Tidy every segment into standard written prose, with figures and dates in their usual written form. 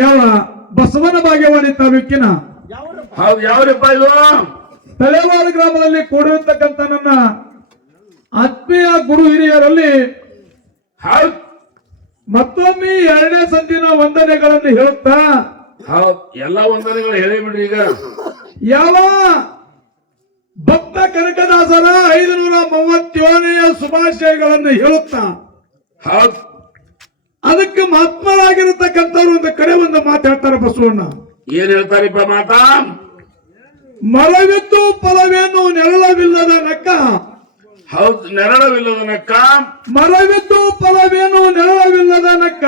ಯಾವ ಬಸವನ ಬಾಗೇವಾಡಿ ತಾಲೂಕಿನ ಹೌದು ಯಾವ್ರಪ್ಪ ಇದು ತಳೆವಾಡ ಗ್ರಾಮದಲ್ಲಿ ಕೂಡಿರತಕ್ಕಂತ ನನ್ನ ಆತ್ಮೀಯ ಗುರು ಹಿರಿಯರಲ್ಲಿ ಹೌದ್ ಮತ್ತೊಮ್ಮೆ ಎರಡನೇ ಸಂದಿನ ವಂದನೆಗಳನ್ನು ಹೇಳುತ್ತಾ ಹೌದ್ ಎಲ್ಲ ವಂದನೆಗಳು ಹೇಳಿಬಿಡ್ರಿ ಈಗ ಯಾವ ಭಕ್ತ ಕನಕದಾಸರ 537ನೆಯ ಶುಭಾಶಯಗಳನ್ನು ಹೇಳುತ್ತಾ ಹೌದ್ ಅದಕ್ಕೆ ಮಹಾತ್ಮರಾಗಿರತಕ್ಕಂಥವ್ರು ಒಂದು ಕಡೆ ಒಂದು ಮಾತಾಡ್ತಾರೆ ಬಸವಣ್ಣ. ಏನ್ ಹೇಳ್ತಾರಿಪ್ಪ ಮಾತಾ ಮರವಿದ್ದು ಫಲವೇನು ನೆರಳವಿಲ್ಲದ ನಕ್ಕ. ಹೌದ್ ನೆರಳವಿಲ್ಲದ ನಕ್ಕ ಮರವಿದ್ದು ಫಲವೇನು ನೆರಳವಿಲ್ಲದ ನಕ್ಕ,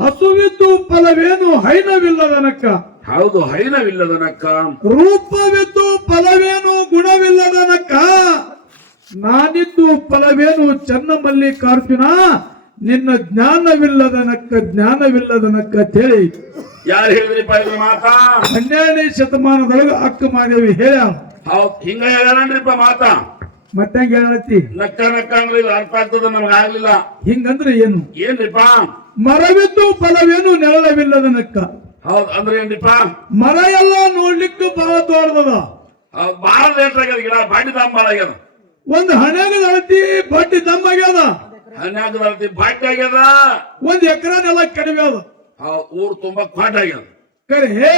ಹಸುವಿದ್ದು ಫಲವೇನು ಹೈನವಿಲ್ಲದ ನಕ್ಕ. ಹೌದು ಹೈನವಿಲ್ಲದ ನಕ್ಕ ರೂಪವಿದ್ದು ಫಲವೇನು ಗುಣವಿಲ್ಲದ ನಕ್ಕ, ನಾನಿದ್ದು ಫಲವೇನು ಚನ್ನ ಮಲ್ಲಿಕಾರ್ಜುನ, ನಿನ್ನ ಜ್ಞಾನವಿಲ್ಲದ ನಕ್ಕ ಜ್ಞಾನವಿಲ್ಲದ ನಕ್ಕ ಅಂತೇಳಿ ಯಾರು ಹೇಳಿದ್ರಿಪ್ಪ ಇದು ಮಾತಾ 12ನೇ ಶತಮಾನದೊಳಗೆ ಅಕ್ಕ ಮಾದೇವಿ ಹೇಳ. ಹೌದ್ ಹಿಂಗ ಹೇಳನ್ರಿಪ್ಪ ಮಾತಾ ಮತ್ತೆ ಹೇಳತ್ತಿ ನಕ್ಕ ನಕ್ಕ ಅಂದ್ರೆ ಇದು ಅರ್ಥ ಆಗ್ತದ ನಮ್ಗ ಆಗ್ಲಿಲ್ಲ ಹಿಂಗಂದ್ರೆ ಏನು? ಏನ್ರಿಪ್ಪ ಮರವಿದ್ದು ಫಲವೇನು ನೆರಳವಿಲ್ಲದ ನಕ್ಕ. ಹೌದ್ ಅಂದ್ರೆ ಏನ್ರಿಪ್ಪ ಮರ ಎಲ್ಲ ನೋಡ್ಲಿಕ್ಕೆ ಬಹಳ ದೊಡ್ಡದ. ಹೌದ್ ಬಾಳ ಲೇಟ್ ಆಗ್ಯದ ಗಿಡ ಬಾಡಿ ದಾಮ್ ಬಾಳ ಆಗ್ಯದ. ಒಂದು ಹಣೆಗೆ ಅಳತಿ ಬಡ್ಡಿ ದಮ್ಮಾಗ್ಯದ. ಹನ್ಯಾಗ ಬಾಟಿ ಆಗ್ಯದ. ಒಂದ್ ಎಕರೆನೆಲ್ಲ ಕಡಿಮೆ ಅದ. ಹೌದ್ ಊರ್ ತುಂಬಾ ಕ್ವಾಟ್ ಆಗ್ಯದ. ಕರೆ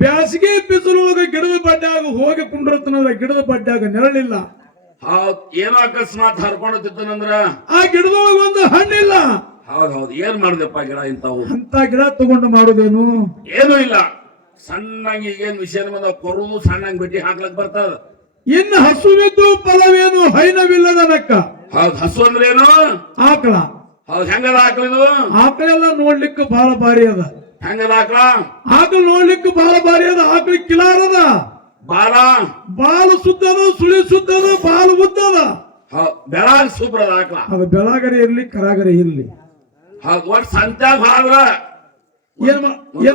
ಬ್ಯಾಸಿಗೆ ಬಿಸಿಲೊಳಗ ಗಿಡದ ಬಡ್ಡ್ಯಾಗ ಹೋಗಿ ಕುಂಡಿರತನಂದ್ರ ಗಿಡದ ಬಡ್ಡ್ಯಾಗ ನೆರಳಿಲ್ಲ. ಹೌದ್ ಏನೋ ಅಕಸ್ಮಾತ್ ಹರ್ಕೊಂಡಂದ್ರ ಆ ಗಿಡದೊಳಗ ಒಂದು ಹಣ್ಣಿಲ್ಲ. ಹೌದ್ ಹೌದ್ ಏನ್ ಮಾಡಿದೆಪ್ಪ ಗಿಡ ಇಂತಾವು ಅಂತ ಗಿಡ ತಗೊಂಡು ಮಾಡುದೇನು? ಏನು ಇಲ್ಲ. ಸಣ್ಣಂಗ ಈಗೇನ್ ವಿಷಯ ಬಂದ ಕೊರುದು ಸಣ್ಣಂಗ್ ಬೆಟ್ಟಿ ಹಾಕ್ಲಕ್ ಬರ್ತದ. ಇನ್ನು ಹಸುವಿದ್ದು ಫಲವೇನು ಹೈನವಿಲ್ಲದ ನಕ್ಕ. ಹೌದ್ ಹಸು ಅಂದ್ರೆ ಏನು? ಆಕಳ. ಹೌದ್ ಹೆಂಗದ ಆಕಳಿದು? ಆಕಳೆಲ್ಲ ನೋಡ್ಲಿಕ್ಕೆ ಬಹಳ ಭಾರಿ ಅದ. ಹೆಂಗದ ಆಕಳ? ಆಕಳ ನೋಡ್ಲಿಕ್ಕೆ ಬಹಳ ಭಾರಿ ಅದ. ಆಕಳ ಕಿಲಾರದ ಬಾಲ ಬಾಲು ಸುದ್ದದ, ಸುಳಿ ಸುದ್ದದ, ಬಾಲು ಉದ್ದದ. ಹೌದ್ ಬೆಳಗ್ ಸೂಪರ್ ಅದ ಆಕಳ. ಅದು ಬೆಳಗರೆ ಇರ್ಲಿ ಕರಾಗರೆ ಇರ್ಲಿ. ಹೌದ್ ಒಟ್ ಸಂತ್ಯಾಗ ಹಾದ್ರ ಏನ್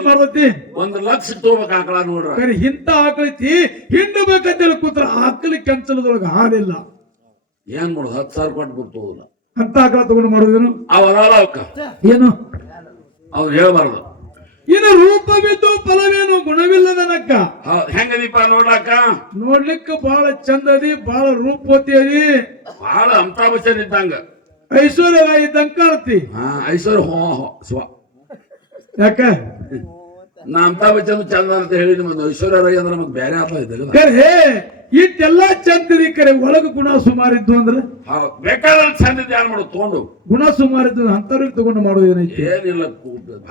ಮಾಡ್ತೈತಿ? 1,00,000 ತಗೋಬೇಕ ಆಕಳ ನೋಡ್ರ. ಕರೆ ಇಂತ ಆಕಳೈತಿ ಹಿಂಡಬೇಕಂತೇಳಿ ಕೂತ್ರ ಆಕಳಿ ಕೆಂಚಲದೊಳಗ ಹಾಲಿಲ್ಲ. ಏನ್ ಮಾಡುದು 10,000 ಕೊಟ್ಟು ಬರ್ತೋದಿಲ್ಲ ಅಂತ ಆಕಳ ತಗೊಂಡು ಮಾಡುದೇನು? ಅವರಲ್ಲ ಅವಕ್ಕ ಏನು ಅವ್ರು ಹೇಳ್ಬಾರ್ದು. ಇನ್ನು ರೂಪವಿದ್ದು ಫಲವೇನು ಗುಣವಿಲ್ಲದ ನಕ್ಕ. ಹೌದ್ ಹೆಂಗದೀಪ ನೋಡ್ಲಾಕ? ನೋಡ್ಲಿಕ್ಕೆ ಬಹಳ ಚಂದದಿ, ಬಹಳ ರೂಪವತಿ ಅದಿ, ಬಹಳ ಅಮಿತಾಬ್ ಬಚ್ಚನ್ ಇದ್ದಂಗ, ಐಶ್ವರ್ಯ ಇದ್ದಂಗ ಕಾಣತಿ. ಐಶ್ವರ್ಯ ಸ್ವ ಯಾಕ ನಾ ಅಮಿತಾಬ್ ಬಚ್ಚನ್ ಚಂದ ಅಂತ ಹೇಳಿ ನಿಮ್ಮದು ಐಶ್ವರ್ಯ ರೈ ಅಂದ್ರೆ ನಮಗ್ ಬೇರೆ ಅರ್ಥ ಇದ್ದಿಲ್ಲ. ಕರೆ ಇಟ್ಟೆಲ್ಲಾ ಚಂದದಿ, ಕರೆ ಒಳಗ ಗುಣ ಸುಮಾರಿದ್ದು ಅಂದ್ರೆ ಬೇಕಾದ್ರೆ ಚಂದ ಯಾರು ಮಾಡೋದು ತಗೊಂಡು ಗುಣ ಸುಮಾರಿದ್ದು ಅಂತವ್ರಿಗೆ ತಗೊಂಡು ಮಾಡೋದೇನೈತಿ? ಏನಿಲ್ಲ.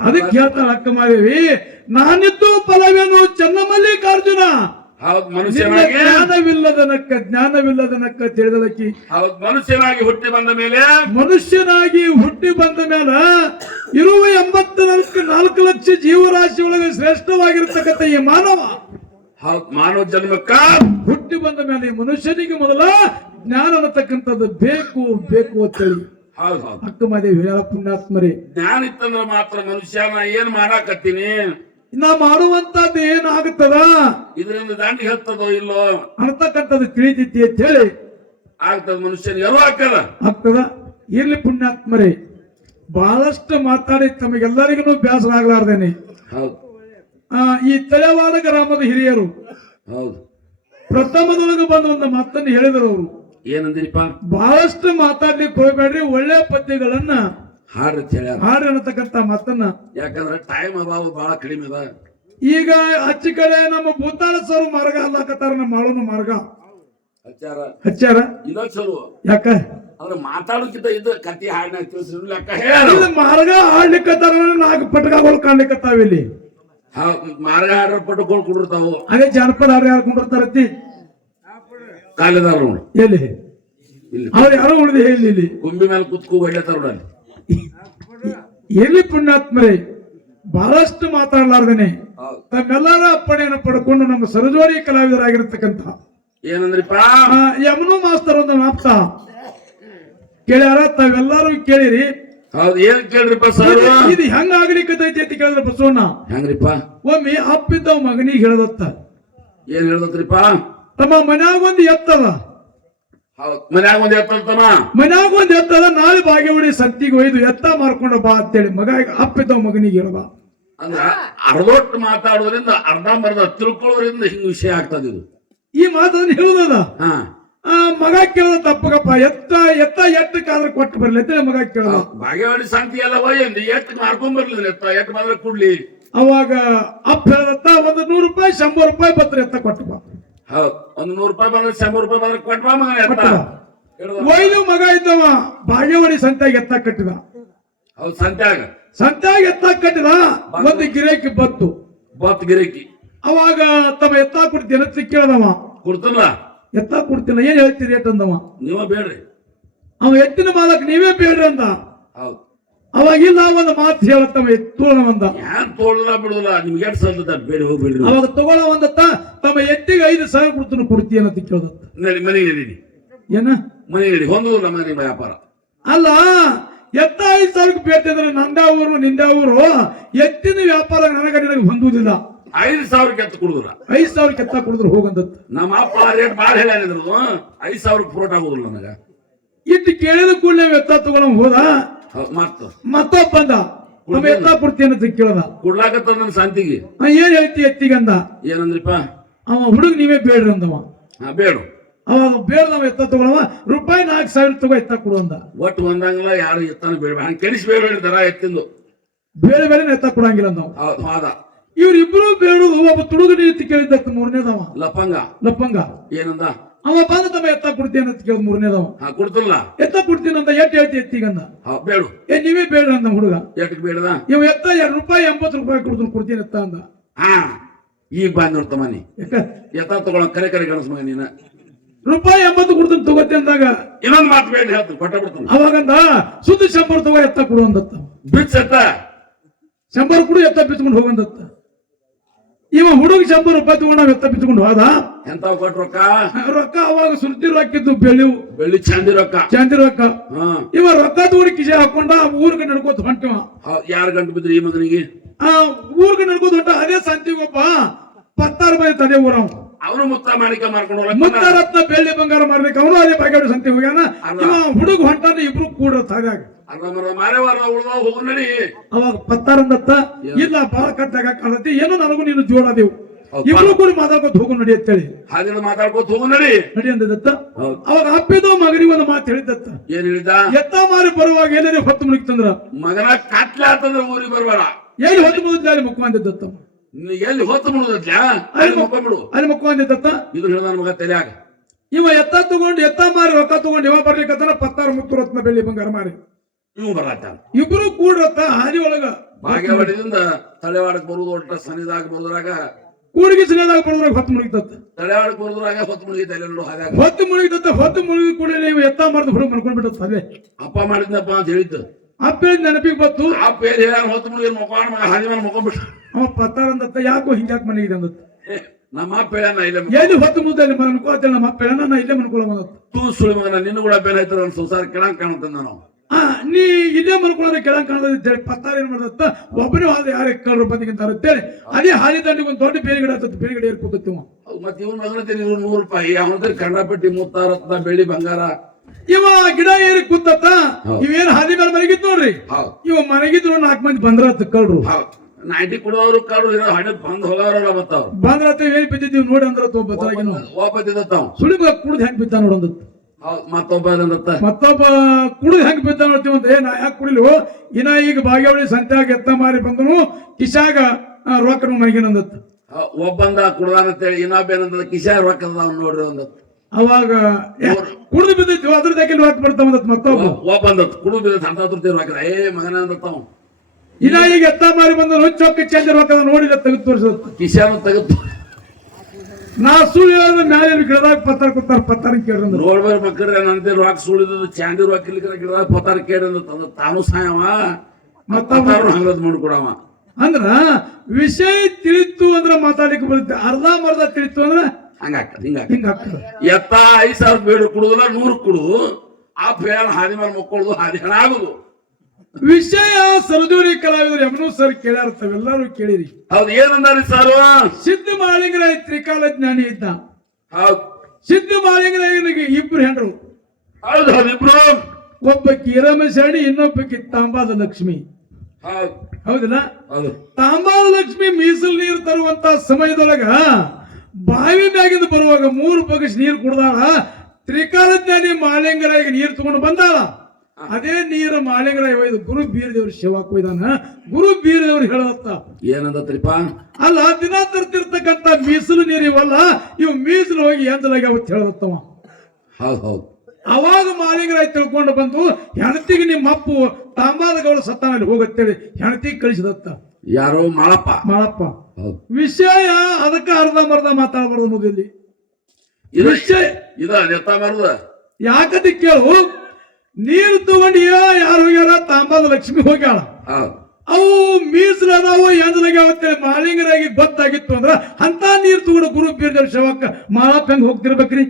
ಅದಕ್ಕೆ ಹೇಳ್ತಾಳ ಅಕ್ಕ ಮಾದೇವಿ, ನಾನಿದ್ದು ಫಲವೇನು ಚನ್ನ ಮಲ್ಲಿಕಾರ್ಜುನ, ಹೌದ್ ಮನುಷ್ಯನಾಗಿ ಜ್ಞಾನವಿಲ್ಲದ ನಕ್ಕ ಜ್ಞಾನವಿಲ್ಲದ ನಕ್ಕ ತಿಳಿದಲಕ್ಕಿ. ಹೌದ್ ಮನುಷ್ಯನಾಗಿ ಹುಟ್ಟಿ ಬಂದ ಮೇಲೆ ಮನುಷ್ಯನಾಗಿ ಹುಟ್ಟಿ ಬಂದ ಮೇಲೆ ಇರುವ 84 ಲಕ್ಷ ಜೀವರಾಶಿ ಒಳಗೆ ಶ್ರೇಷ್ಠವಾಗಿರ್ತಕ್ಕಂಥ ಈ ಮಾನವ ಹೌದ್ ಮಾನವ ಜನ್ಮಕ್ಕ ಹುಟ್ಟಿ ಬಂದ ಮೇಲೆ ಈ ಮನುಷ್ಯನಿಗೆ ಮೊದಲ ಜ್ಞಾನ ಅನ್ನತಕ್ಕಂಥದ್ದು ಬೇಕು ಬೇಕು ಅಂತೇಳಿ ಹೌದ್ ಹೌದ್ ಅಕ್ಕ ಮಾದೇವಿ ಹೇಳ. ಪುಣ್ಯಾತ್ಮರೇ, ಜ್ಞಾನ ಇತ್ತಂದ್ರ ಮಾತ್ರ ಮನುಷ್ಯ ನಾ ಏನ್ ಮಾಡಾಕತ್ತೀನಿ, ನಾ ಮಾಡುವಂತದ್ದು ಏನಾಗುತ್ತದ, ಇದರಿಂದ ದಾಂಡಿ ಹತ್ತದೋ ಇಲ್ಲೋ ಅನ್ನತಕ್ಕಂಥದ್ದು ತಿಳಿತೈತಿ ಅಂತ ಹೇಳಿ ಆಗ್ತದ. ಮನುಷ್ಯನ ಎಲ್ಲೋ ಹಾಕದ ಆಗ್ತದ. ಇರ್ಲಿ ಪುಣ್ಯಾತ್ಮರೇ, ಬಹಳಷ್ಟು ಮಾತಾಡಿ ತಮಗೆಲ್ಲರಿಗೂ ಬೇಸರ ಆಗ್ಲಾರ್ದೇನೆ ಹೌದ್ ಈ ತಳೆವಾಡ ಗ್ರಾಮದ ಹಿರಿಯರು ಹೌದು ಪ್ರಥಮದೊಳಗೆ ಬಂದ ಒಂದು ಮಾತನ್ನು ಹೇಳಿದರು. ಅವರು ಏನಂದ್ರಿಪ್ಪ? ಬಹಳಷ್ಟು ಮಾತಾಡ್ಲಿಕ್ಕೆ ಹೋಗ್ಬೇಡ್ರಿ, ಒಳ್ಳೆ ಪದ್ಯಗಳನ್ನ ಹಾಡ್ರಿ ಹೇಳ್ಯಾರ. ಹಾಡ್ರಿ ಅನ್ನತಕ್ಕಂತ ಮಾತನ್ನ. ಯಾಕಂದ್ರೆ ಟೈಮ್ ಅದಾವ ಬಹಳ ಕಡಿಮೆ ಅದ. ಈಗ ಹಚ್ಚ ಕಡೆ ನಮ್ಮ ಭೂತಾಳ ಸರ್ ಮಾರ್ಗ ಅಲ್ಲಕತ್ತಾರ, ನಮ್ಮ ಮಾಳೋನ ಮಾರ್ಗ ಹಚ್ಚಾರ. ಇದ ಚಲೋ. ಯಾಕ ಅವ್ರ ಮಾತಾಡೋಕ್ಕಿಂತ ಇದ ಕತ್ತಿ ಹಾಡಿನ ಲೆಕ್ಕ ಹೇಳ ಮಾರ್ಗ ಹಾಡ್ಲಿಕ್ಕತ್ತಾರ. ನಾಲ್ಕು ಪಟ್ಕಾಗೋಲ್ ಕಾಣ್ಲಿಕ್ಕತ್ತಾವ ಇಲ್ಲಿ. ಮಾರ್ಗ ಹಾಡ್ರ ಪಟ್ಟುಗಳು ಕುಡಿರ್ತಾವು. ಅದೇ ಜಾನಪದ ಹಾಡ್ರಿ ಯಾರು ಕುಂಡಿರ್ತಾರತ್ತಿ ಕಾಲಿದಾರ ಎಲ್ಲಿ ಅವ್ರು ಯಾರೋ ಉಳಿದು ಹೇಳಿ ಇಲ್ಲಿ ಕುಂಬಿ ಮೇಲೆ ಕುತ್ಕೋ ಒಳ್ಳೆತಾರ ನೋಡಿ. ಎಲ್ಲಿ ಪುಣ್ಯಾತ್ಮರೇ, ಬಹಳಷ್ಟು ಮಾತಾಡ್ಲಾರ್ದೇನೆ ತಮ್ಮೆಲ್ಲರ ಅಪ್ಪಣೆಯನ್ನು ಪಡ್ಕೊಂಡು ನಮ್ಮ ಸರಜೋಡಿ ಕಲಾವಿದರಾಗಿರ್ತಕ್ಕಂಥ ಏನಂದ್ರಿಪ್ಪ ಯಮನು ಮಾಸ್ತರ್ ಒಂದು ಮಾಪ್ತ ಕೇಳ್ಯಾರ. ತಾವೆಲ್ಲರೂ ಕೇಳಿರಿ. ಹೌದು ಏನ್ ಕೇಳ್ರಿಪ್ಪ ಸರ್? ಇದು ಹೆಂಗ ಆಗ್ಲಿಕ್ಕೈತಿ ಅಂತ ಕೇಳಿದ್ರ ಬಸವಣ್ಣ. ಹೆಂಗ್ರಿಪ್ಪ? ಒಮ್ಮೆ ಅಪ್ಪಿದ್ದವ್ ಮಗನಿಗೆ ಹೇಳದತ್ತ. ಏನ್ ಹೇಳದತ್ರಿಪ್ಪ? ತಮ್ಮ ಮನ್ಯಾಗ ಒಂದು ಎತ್ತದ. ಹೌದ್ ಮನ್ಯಾಗ ಒಂದ್ ಎತ್ತಲ್ತಮ್ಮ, ಮನ್ಯಾಗ ಒಂದ್ ಎತ್ತದ. ನಾಳೆ ಬಾಗೇವಾಡಿ ಸಂತಿಗೆ ಒಯ್ದು ಎತ್ತ ಮಾರ್ಕೊಂಡು ಬಾ ಅಂತೇಳಿ ಮಗ ಅಪ್ಪಿದ್ದವ್ ಮಗನಿಗೆ ಹೇಳ್ದ. ಅಂದ್ರ ಅರ್ಧೊಟ್ಟು ಮಾತಾಡೋದ್ರಿಂದ ಅರ್ಧಂಬರ್ಧ ತಿಳ್ಕೊಳ್ಳೋದ್ರಿಂದ ಹಿಂಗ್ ವಿಷಯ ಆಗ್ತದ ಇದು. ಈ ಮಾತನ್ನು ಹೇಳುದದ ಹಾ ಆ ಮಗ ಕೇಳದ ತಪ್ಪಗಪ್ಪ ಎತ್ತ ಎಟ್ಟಕ್ಕಾದ್ರೆ ಕೊಟ್ಟು ಬರ್ಲಿ ಅಂತ ಮಗ ಕೇಳದ. ಬಾಗೇವಾಡಿ ಶಾಂತಿ ಎಲ್ಲ ಒಯ್ಯಂದು ಎಟ್ ಮಾರ್ಕೊಂಡ್ ಬರ್ಲಿಲ್ಲ ಎತ್ತ ಎಟ್ ಬಂದ್ರೆ ಕೊಡ್ಲಿ. ಅವಾಗ ಅಪ್ಪ ಹೇಳದತ್ತ ಒಂದು 100 ರೂಪಾಯಿ 100 ರೂಪಾಯಿ ಬತ್ರ ಎತ್ತ ಕೊಟ್ಟು ಬಾ. ಹೌದ್ ಒಂದು 100 ರೂಪಾಯಿ ಬಂದ್ರೆ 100 ರೂಪಾಯಿ ಬಂದ್ರೆ ಕೊಟ್ಬಾ ಮಗನ ಎತ್ತ. ಕೊಟ್ಟು ಬಾ. ಒಯ್ದು ಮಗ ಇದ್ದವ ಬಾಗೇವಾಡಿ ಸಂತ್ಯಾಗ ಎತ್ತ ಕಟ್ಟಿದ. ಹೌದ್ ಸಂತ್ಯಾಗ ಎತ್ತ ಕಟ್ಟಿದ. ಒಂದು ಗಿರೇಕಿ ಬತ್ ಗಿರಕಿ ಅವಾಗ ತಮ್ಮ ಎತ್ತ ಕೊಡ್ತೀನಿ ಅಂತ ಕೇಳದವ. ಕೊಡ್ತಲ್ಲ ಎತ್ತ ಕೊಡ್ತೀನ ಏನ್ ಹೇಳ್ತೀರಿ ರೇಟ್ ಅಂದವ. ನೀವ ಬೇಡ್ರಿ ಅವ ಎತ್ತಿನ ಮಾಲಕ್ ನೀವೇ ಬೇಡ್ರಿ ಅಂದ. ಹೌದ್ ಅವಾಗ ಇಲ್ಲ ಒಂದು ಮಾತು ಹೇಳತ್ತವ ತೋಳವಂದ. ಯಾನ್ ತೋಳಲ್ಲ ಬಿಡುದಿಲ್ಲ ನಿಮ್ಗೆ ಎಷ್ಟು ಸಲ್ತದ ಬೇಡಿ ಹೋಗ್ಬಿಡ್ರಿ. ಅವಾಗ ತಗೊಳ್ಳವಂದತ್ತ ತಮ್ಮ ಎತ್ತಿಗೆ 5,000 ಕೊಡ್ತೀನಿ ಕೊಡ್ತೀಯ ಅಂತ ಕೇಳದತ್ತ. ನಡಿ ಮನೆಗೆ ನಡೀನಿ ಏನ ಮನೆಗೆ ನಡಿ ಹೊಂದುದಿಲ್ಲ ಮನೆ ವ್ಯಾಪಾರ ಅಲ್ಲ. ಎತ್ತ 5,000 ಬೇಡ್ತಿದ್ರೆ ನಂದ್ಯಾವರು ನಿಂದ್ಯಾವರು ಎತ್ತಿನ ವ್ಯಾಪಾರ ನನಗೆ ಹೊಂದುವುದಿಲ್ಲ. 5,000 ಎತ್ತ ಕೊಡುದಿಲ್ಲ. 5,000 ಎತ್ತ ಕೊಡಿದ್ರು ಹೋಗಂದತ್ತ. ನಮ್ಮ ಅಪ್ಪ ರೇಟ್ ಬಾಳ ಹೇಳಿದ್ರು 5,000 ಫ್ರೋಟ್ ಆಗುದಿಲ್ಲ ನನಗ. ಇಟ್ಟು ಕೇಳಿದ ಕೂಡಲೇ ಎತ್ತ ತಗೊಳ ಹೋದ. ಮತ್ತೊಬ್ಬ ಬಂದ ತಮ್ಮ ಎತ್ತ ಕೊಡ್ತೀನಿ ಅಂತ ಕೇಳದ. ಕೊಡ್ಲಾಕತ್ತ ನನ್ನ ಶಾಂತಿಗೆ ಏನ್ ಹೇಳ್ತಿ ಎತ್ತಿಗಂದ. ಏನಂದ್ರಿಪ್ಪ ಅವ ಹುಡುಗ ನೀವೇ ಬೇಡ್ರಿ ಅಂದವ. ಬೇಡು ಅವಾಗ ಬೇಡದವ ಎತ್ತ ತಗೊಳವ ರೂಪಾಯಿ 4,000 ತಗೋ ಎತ್ತ ಕೊಡು ಅಂದ. ಒಟ್ಟು ಒಂದಂಗಲ್ಲ ಯಾರು ಎತ್ತಾನ ಬೇಡ ಹಂಗ ಕೆಡಿಸ್ಬೇಡ ದರ ಎತ್ತಿಂದು ಬೇರೆ ಬೇರೆ ಎತ್ತ ಕೊಡಂಗಿಲ್ಲ ನಾವು. ಹೌದ ಇವ್ರಿಬ್ರು ಬೇಡುದು. ಒಬ್ಬ ತುಡುಗ ನೀತಿ ಕೇಳಿದ್ದತ್ತ 3ನೇದವ ಲಪ್ಪಂಗ ಏನಂದ. ಅವ ಬಂದ ತಮ್ಮ ಎತ್ತ ಕೊಡ್ತೀನಿ ಅಂತ ಕೇಳಿದ್ 3ನೇದವ. ಕೊಡ್ತಿಲ್ಲ ಎತ್ತ ಕೊಡ್ತೀನಿ ಅಂತ ಎಟ್ ಹೇಳ್ತಿ ಎತ್ತಿಗಂದ. ಬೇಡು ನೀವೇ ಬೇಡ ಅಂದ ಹುಡುಗ. ಎಟ್ಟಕ್ ಬೇಡದ ಇವ್ ಎತ್ತ ರೂಪಾಯಿ 80 ರೂಪಾಯಿ ಕೊಡ್ತೀನಿ ಎತ್ತ ಅಂದ. ಈಗ ಬಂದ್ ನೋಡ್ತ ಮನಿ ಎತ್ತ ತಗೊಳ ಕರೆ ಗಣಸ್ ಮಗ ನೀನ ರೂಪಾಯಿ 80 ಕೊಡ್ತೀನಿ ತಗೋತಿ ಅಂದಾಗ ಇನ್ನೊಂದು ಮಾತು ಬೇಡ ಹೇಳ್ತು ಕೊಟ್ಟ ಬಿಡ್ತಾನ. ಅವಾಗಂದ ಸುದ್ದ 100 ತಗೋ ಎತ್ತ ಕೊಡು ಅಂದತ್ತ. ಬಿಚ್ಚ ಎತ್ತ 100 ಕೊಡು ಎತ್ತ ಬಿಚ್ಕೊಂಡು ಹೋಗಂದತ್ತ. ಇವ ಹುಡುಗ 100 ರೂಪಾಯಿ ತಗೊಂಡು ಎತ್ತ ಬಿಚ್ಕೊಂಡು ಹೋದ. ಎಂತ ಕೊಟ್ಟು ರೊಕ್ಕ ಅವಾಗ ಸುರ್ತಿ ರೊಕ್ಕಿದ್ದು ಬೆಳ್ಳಿ ಚಾಂದಿ ರೊಕ್ಕ. ಇವ ರೊಕ್ಕ ತಗೊಂಡು ಕಿಸೆ ಹಾಕೊಂಡ ಊರಿಗೆ ನಡ್ಕೋತ ಹೊಂಟಿವ. ಯಾರು ಗಂಟು ಬಿದ್ರಿ ಈ ಮಗನಿಗೆ. ಊರಿಗೆ ನಡ್ಕೋತ ಹೊಂಟ. ಅದೇ ಸಂತಿಗೊಬ್ಬ 16 ರೂಪಾಯಿ ಅದೇ ಊರವ. ಅವನು ಮುತ್ತ ಮಾಣಿಕ ಮಾರ್ಕೊಂಡು ಮುತ್ತಾರತ್ನ ಬೆಳ್ಳಿ ಬಂಗಾರ ಮಾರ್ಲಿಕ್ಕೆ ಅವನು ಅದೇ ಬಾಗೇವಾಡಿ ಸಂತೆ ಹೋಗ್ಯಾನ. ಇವ ಹುಡುಗ ಹೊಂಟಾನ. ಇಬ್ರು ಕೂಡ ತಾರ್ಯಾಗ ಮಾರೇವಾರ ಉಳ್ದಾವ ಹೋಗು ನಡಿ. ಅವಾಗ 16 ಅಂದತ್ತ. ಇಲ್ಲ ಬಾಳ ಕಟ್ಟಾಗ ಕಾಣತಿ ಏನೋ ನನಗೂ ನೀನು ಜೋಡಾದೇವು ಇಬ್ರು ಕೂಡ ಮಾತಾಡ್ಕೊತ ಹೋಗು ನಡಿ ಅಂತೇಳಿ ಹಾಗೆ ಮಾತಾಡ್ಕೊತ ಹೋಗು ನಡಿ ಅಂದತ್ತ. ಅವಾಗ ಅಪ್ಪಿದೋ ಮಗನಿಗೆ ಒಂದು ಮಾತು ಹೇಳಿದತ್ತ. ಏನ್ ಹೇಳಿದ. ಎತ್ತ ಮಾರಿ ಬರುವಾಗ ಏನೇನು ಹೊತ್ತು ಮುಳುಗ್ತಂದ್ರ ಮಗನ ಕಟ್ಲೆ ಆತಂದ್ರ ಊರಿಗೆ ಬರ್ಬೇಡ. ಎಲ್ಲಿ ಹೊತ್ತು ಮುಳುಗ್ಲಿ ಅಲ್ಲಿ ಮುಖ ಅಂದಿದ್ದತ್ತ. ಎಲ್ಲಿ ಹೊತ್ತು ಮುಳುಗದ್ಲ ಅಲ್ಲಿ ಮುಕ್ಕೊಂಡ್ಬಿಡು. ಅಲ್ಲಿ ಮುಖ ಅಂದಿದ್ದತ್ತ. ಇದು ಹೇಳಿದ ಮಗ ತಲೆಯಾಗ. ಇವ ಎತ್ತ ತಗೊಂಡು ಎತ್ತ ಮಾರಿ ರೊಕ್ಕ ತಗೊಂಡು ಇವ ಬರ್ಲಿಕ್ಕತ್ತಾನ 16 ಮುತ್ತು ರತ್ನ ಬೆಳ್ಳಿ ಬಂಗಾರ ಮಾರಿ. ಇವ್ ಬರತ್ತ ಇಬ್ರು ಕೂಡ್ರತ್ತ ಹಾದಿ ಒಳಗ ಬಾಗೇವಾಡಿದಿಂದ ತಳೆವಾಡಕ್ ಬರುದು ಒಟ್ಟ ಸನಿದಾಗ ಬರುದ್ರಾಗ ಕೂಡಿಗೆ ಸನಿದಾಗ ಬರುದ್ರಾಗ ಹೊತ್ತು ಮುಳುಗಿತತ್ತ. ತಳೆವಾಡಕ್ ಬರುದ್ರಾಗ ಹೊತ್ತು ಮುಳುಗಿತ ಹಾದಾಗ ಹೊತ್ತು ಮುಳುಗಿತತ್ತ. ಹೊತ್ತು ಮುಳುಗಿ ಕೂಡ ನೀವು ಎತ್ತ ಮಾರ್ದು ಹುಡುಗ ಮನ್ಕೊಂಡ್ಬಿಟ್ಟತ್ತ. ಅದೇ ಅಪ್ಪ ಮಾಡಿದ್ನಪ್ಪ ಅಂತ ಹೇಳಿದ್ದು. ಅಪ್ಪ ನೆನಪಿಗೆ ಬತ್ತು. ಅಪ್ಪ ಹೇಳ ಹೊತ್ತು ಮುಳುಗಿ ಮುಖಾಣ ಮಗ ಹಾದಿ ಮೇಲೆ ಮುಖಂಡ್ಬಿಟ್ಟ. ಅವ 16 ಅಂದತ್ತ. ಯಾಕೋ ಹಿಂಗ್ಯಾಕ್ ಮನೆಗಿದೆ ಅಂದತ್ತ. ನಮ್ಮ ಅಪ್ಪ ಹೇಳ ಇಲ್ಲ ಎಲ್ಲಿ ಹೊತ್ತು ಮುದ್ದಲ್ಲಿ ಮನ್ಕೋತ ನಮ್ಮ ಅಪ್ಪ ಹೇಳ ನಾ ಇಲ್ಲೇ ಮನ್ಕೊಳ್ಳ ಬಂದತ್ತ. ತೂ ಸುಳಿ ಮಗನ ನಿನ್ನ ಕೂಡ ಬೇರೆ ಆಯ್ತಾರ ನನ್ನ ಸಂಸಾರ ಕೆಳಂಗ್ ಕಾಣುತ್ತ ನಾನು. ನೀ ಇದೇ ಮನ್ಕೊಳ್ಳೋದ್ರೆ ಕೆಳಂಗ್ ಕಾಣೋದು 16 ಏನ್ ಮಾಡತ್ತ. ಒಬ್ಬನೇ ಹಾದಿ ಯಾರು ಕಳ್ರು ಬಂದಿಗಿಂತ ಅಂತೇಳಿ ಅದೇ ಹಾದಿ ದಂಡಿಗೆ ಒಂದು ದೊಡ್ಡ ಬೇರೆ ಗಿಡ ಆತತ್. ಬೇರೆ ಗಿಡ ಏರ್ಕೊತತ್ತಿ. ಮತ್ತೆ ಇವನ್ ಮಗನ 100 ರೂಪಾಯಿ ಅವನದ್ರ ಕನ್ನಡಪಟ್ಟಿ ಮುತ್ತಾರತ್ನ ಬೆಳ್ಳಿ ಬಂಗಾರ. ಇವ ಗಿಡ ಏರಿ ಕೂತತ್ತ. ಇವೇನ್ ಹಾದಿ ಮೇಲೆ ಮನೆಗಿದ್ ನೋಡ್ರಿ. ಇವ ಮನೆಗಿದ್ರು 4 ಮಂದಿ ಬಂದ್ರತ್ ಕಳ್ರು. ನಾಟಿ ಕುಡೋರು ಕಳ್ರು ಇರೋ ಹಣ ಬಂದ್ ಹೋಗೋರಲ್ಲ ಮತ್ತವ್ರು ಬಂದ್ರತ್ತ. ಏನ್ ಬಿದ್ದಿದ್ದೀವಿ ನೋಡಿ ಅಂದ್ರತ್. ಒಬ್ಬ ಸುಳಿ ಮಗ ಕುಡ್ದು ಹೆಂಗ್ ಬಿದ್ದ ನೋಡಂದತ್. ಮತ್ತೊಬ್ಬ ಕುಡಿದು ಹೆಂಗ್ ಬಿದ್ದ ನೋಡ್ತೀವಿ ಅಂತ. ನಾ ಯಾಕೆ ಕುಡಿಲು ಇನ್ನ ಈಗ ಬಾಗೇವಾಡಿ ಸಂತ್ಯಾಗ ಎತ್ತ ಮಾರಿ ಬಂದನು ಕಿಶಾಗ ರೊಕ್ಕ ಮನೆಗೇನಂದತ್. ಒಬ್ಬಂದ ಕುಡ್ದಾನಂತೇಳಿ ಇನ್ನೊಬ್ಬ ಕಿಶಾಗ ರೊಕ್ಕ ನೋಡ್ರಿ ಅಂದತ್. ಅವಾಗ ಕುಡಿದು ಬಿದ್ದಿತ್ತು ಅದ್ರದಾಗಿ ರೊಕ್ಕ ಬರ್ತಾವಂದತ್. ಮತ್ತೊಬ್ಬ ಒಬ್ಬಂದತ್ ಕುಡಿದು ಬಿದ್ದ ಅಂತ ರೊಕ್ಕ ಮಗನ ಅಂದತ್ತಾವ. ಇನ್ನ ಈಗ ಎತ್ತ ಮಾರಿ ಬಂದನು ಚೌಕಿ ಚಂದ ರೊಕ್ಕದ ನೋಡಿದ ತೆಗೆದು ತೋರಿಸತ್. ಕಿಶಾನು ತೆಗೆದು ನಾ ಸುಳ್ಳು ಹೇಳಿದ್ರೆ ಮ್ಯಾಲೆ ಗಿಡದಾಗ ಪತ್ತಾರ ಕೇಳ್ರಿ ನೋಡ್ಬೇಕ ಮಕ್ಕಳ್ರೆ ನಂತೆ ರೊಕ್ಕ ಸುಳಿದ ಚಾಂದಿ ರೊಕ್ಕ ಇಲ್ಲಿಕ ಗಿಡದಾಗ ಪತ್ತಾರ ಕೇಳಿ ತಾನು ಸಾಯವ ಮತ್ತಾರು ಹಂಗದ್ ಮಾಡ್ಕೊಡವ. ಅಂದ್ರ ವಿಷಯ ತಿಳಿತು ಅಂದ್ರ ಮಾತಾಡ್ಲಿಕ್ಕೆ ಬರುತ್ತೆ. ಅರ್ಧ ತಿಳಿತು ಅಂದ್ರ ಹಿಂಗಾಗ್ತದೆ. ಎತ್ತ 5,000 ಬೇಡ ಕುಡುದಿಲ್ಲ 100 ಕುಡುದು ಆ ಬೇಡ ಹಾದಿ ಮೇಲೆ ಮಕ್ಕಳುದು ಹಾದಿ ಹಣ ಆಗುದು. ವಿಷಯ ಸರಜೋಡಿ ಕಲಾವಿದರು ಯಮನು ಸರ್ ಕೇಳ್ಯಾರ. ತಾವೆಲ್ಲರೂ ಕೇಳಿರಿ. ಹೌದು ಏನಂದಾರಿ ಸರ್. ಸಿದ್ಧ ಮಾಳಿಂಗರಾಯ ತ್ರಿಕಾಲ ಜ್ಞಾನಿ ಇದ್ದ. ಹೌದು ಸಿದ್ಧ ಮಾಳಿಂಗರಾಯನಿಗೆ 2 ಹೆಂಡ್ರು. ಹೌದು ಇಬ್ರು. ಒಬ್ಬಕ್ಕಿ ರಮೇಶಾಣಿ ಇನ್ನೊಬ್ಬಕ್ಕಿ ತಾಂಬಾದ ಲಕ್ಷ್ಮಿ. ಹೌದು ಹೌದಿಲ್ಲ? ಹೌದು ತಾಂಬಾಲ ಲಕ್ಷ್ಮಿ ಮೀಸಲು ನೀರು ತರುವಂತ ಸಮಯದೊಳಗ ಬಾವಿ ಮ್ಯಾಗಿಂದ ಬರುವಾಗ 3 ಬಗಸ್ ನೀರು ಕುಡ್ದಾಳ. ತ್ರಿಕಾಲಜ್ಞಾನಿ ಮಾಳಿಂಗರಾಗಿ ನೀರು ತಗೊಂಡು ಬಂದಾಳ. ಅದೇ ನೀರು ಮಾಳಿಂಗರಾಯ ಒಯ್ದು ಗುರು ಬೀರದೇವ್ರ ಶಿವಕ್ಕೆ ಒಯ್ದಾನ. ಗುರು ಬೀರದೇವ್ರು ಹೇಳತ್ತ ಏನಂದತ್ರಿಪ್ಪ? ಅಲ್ಲ, ದಿನ ತರ್ತಿರ್ತಕ್ಕಂತ ಮೀಸಲು ನೀರು ಇವಲ್ಲ, ಇವು ಮೀಸಲು ಹೋಗಿ ಎಂದಲಾಗಿ ಅವತ್ತು ಹೇಳತ್ತವ. ಹೌದು ಹೌದು. ಅವಾಗ ಮಾಳಿಂಗರಾಯ ತಿಳ್ಕೊಂಡು ಬಂದು ಹೆಣತಿಗೆ ನಿಮ್ಮ ಅಪ್ಪು ತಾಂಬಾದ ಗೌಡ ಸತ್ತಾನಲ್ಲಿ ಹೋಗತ್ತೇಳಿ ಹೆಣತಿಗೆ ಕಳಿಸಿದತ್ತ. ಯಾರೋ ಮಾಳಪ್ಪ. ಮಾಳಪ್ಪ ಹೌದು. ವಿಷಯ ಅದಕ್ಕೆ ಅರ್ಧಂಬರ್ಧ ಮಾತಾಡಬಾರ್ದು ಅನ್ನೋದಿಲ್ಲಿ ಇದು ವಿಷಯ. ನೆತ್ತ ಮಾರುದ ಯಾಕಂತ ಕೇಳು, ನೀರು ತಗೊಂಡು ಯಾರು ಹೋಗ್ಯಾರ? ತಾಂಬಾದ ಲಕ್ಷ್ಮಿ ಹೋಗ್ಯಾಳ. ಹೌದು. ಅವು ಮೀಸಲು ಅದಾವ ಎಂದಲಾಗ್ಯಾವತ್ತೇಳಿ ಮಾಳಿಂಗರಾಗಿ ಗೊತ್ತಾಗಿತ್ತು ಅಂದ್ರ ಅಂತ ನೀರು ತಗೊಂಡು ಗುರು ಬೀರದೇವ್ರ ಶಿವಕ್ಕ ಮಾಳಪ್ಪ ಹೆಂಗ್ ಹೋಗ್ತಿರ್ಬೇಕ್ರಿ?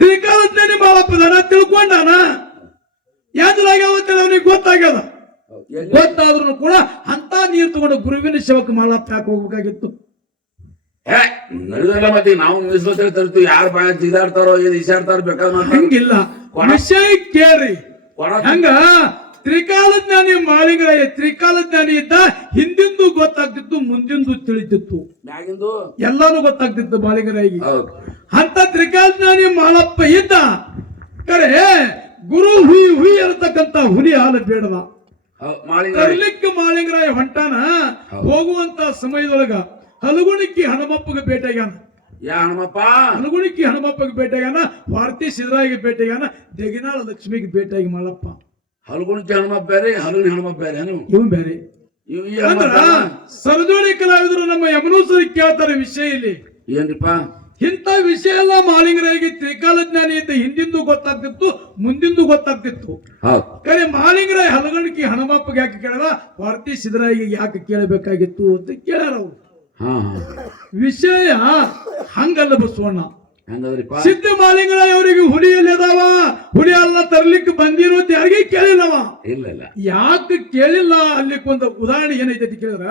ತ್ರಿಕಾಲಜ್ಞಾನಿ ಮಾಳಪ್ಪದಾನ ತಿಳ್ಕೊಂಡಾನ, ಎಂದಲಾಗ್ಯಾವತ್ತೇಳಿ ಅವನಿಗೆ ಗೊತ್ತಾಗ್ಯದ. ಗೊತ್ತಾದ್ರೂ ಕೂಡ ಅಂತ ನೀರು ತಗೊಂಡು ಗುರುವಿನ ಶಿವಕ್ಕೆ ಮಾಳಪ್ಪ ಯಾಕೆ ಹೋಗ್ಬೇಕಾಗಿತ್ತು? ನಡೆದಲ್ಲ ಮತ್ತೆ ನಾವು ಮೀಸಲು ತರ್ತೀವಿ. ಯಾರು ಬಾಯ ಜಿಗಾಡ್ತಾರೋ ಏನ್ ಇಸಾಡ್ತಾರೋ ಬೇಕಾದ್ರೆ ಹಂಗಿಲ್ಲ. ವಿಷಯ ಕೇಳ್ರಿ. ಹಂಗ ತ್ರಿಕಾಲಜ್ಞಾನಿ ಮಾಳಿಂಗರಾಯ ತ್ರಿಕಾಲಜ್ಞಾನಿ ಇದ್ದ. ಹಿಂದಿಂದು ಗೊತ್ತಾಗ್ತಿತ್ತು, ಮುಂದಿಂದು ತಿಳಿತಿತ್ತು, ಮ್ಯಾಗಿಂದು ಎಲ್ಲಾನು ಗೊತ್ತಾಗ್ತಿತ್ತು ಮಾಳಿಂಗರಾಯಿಗೆ. ಹೌದು. ಅಂತ ತ್ರಿಕಾಲಜ್ಞಾನಿ ಮಾಳಪ್ಪ ಇದ್ದ. ಕರೆ ಗುರು ಹುಯಿ ಹುಯಿ ಇರತಕ್ಕಂತ ಹುಲಿ ಹಾಲು ಬೇಡದ ತರ್ಲಿಕ್ಕೆ ಮಾಳಿಂಗರಾಯ ಹೊಂಟಾನ. ಹೋಗುವಂತ ಸಮಯದೊಳಗ ಹಲಗುಣಿಕ್ಕಿ ಹನುಮಪ್ಪಗೆ ಭೇಟಿಯಾಗ್ಯಾನ. ಯಾ ಹನುಮಪ್ಪ? ಹಲಗುಣಿಕ್ಕಿ ಹನುಮಪ್ಪಗೆ ಭೇಟಿಯಾಗ್ಯಾನ. ಭಾರತಿ ಸಿದ್ದರಾಯಿಗೆ ಭೇಟಿಯಾಗ್ಯಾನ. ದೇಗಿನಾಳ ಲಕ್ಷ್ಮಿಗೆ ಭೇಟಿಯಾಗಿ ಮಾಳಪ್ಪ. ಹಲಗುಣಿಕ್ಕಿ ಹನುಮಪ್ಪ ಬೇರೆ, ಹಲಗುಣಿ ಹನುಮಪ್ಪ ಬೇರೆ. ಇವನ್ ಬೇರೆ. ಅಂದ್ರ ಸರಜೋಳಿ ಕಲಾವಿದರು ನಮ್ಮ ಯಮನೂಸರಿಗೆ ಕೇಳ್ತಾರೆ ವಿಷಯ ಇಲ್ಲಿ ಏನ್ರಿಪ್ಪ? ಇಂಥ ವಿಷಯ ಎಲ್ಲ ಮಾಳಿಂಗರಾಯಿಗೆ ತ್ರಿಕಾಲಜ್ಞಾನಿ ಇದ್ದ. ಹಿಂದಿಂದು ಗೊತ್ತಾಗ್ತಿತ್ತು, ಮುಂದಿಂದು ಗೊತ್ತಾಗ್ತಿತ್ತು. ಕರೆ ಮಾಳಿಂಗರಾಯ ಹಲಗಣಿಕೆ ಹನುಮಪ್ಪಗೆ ಯಾಕೆ ಕೇಳದ? ಭಾರತಿ ಸಿದ್ದರಾಯಿಗೆ ಯಾಕೆ ಕೇಳಬೇಕಾಗಿತ್ತು ಅಂತ ಕೇಳ್ಯಾರ ಅವ್ರು. ವಿಷಯ ಹಂಗಲ್ಲ ಬಸವಣ್ಣ. ಸಿದ್ಧ ಮಾಳಿಂಗರಾಯ ಅವರಿಗೆ ಹುಲಿಯಲ್ಲಿ ಅದಾವ, ಹುಲಿ ಅಲ್ಲ ತರ್ಲಿಕ್ಕೆ ಬಂದಿರೋ ಅಂತ ಯಾರಿಗೆ ಕೇಳಿಲ್ಲವ. ಯಾಕೆ ಕೇಳಿಲ್ಲ? ಅಲ್ಲಿ ಒಂದು ಉದಾಹರಣೆ ಏನೈತೆ ಕೇಳಿದ್ರ,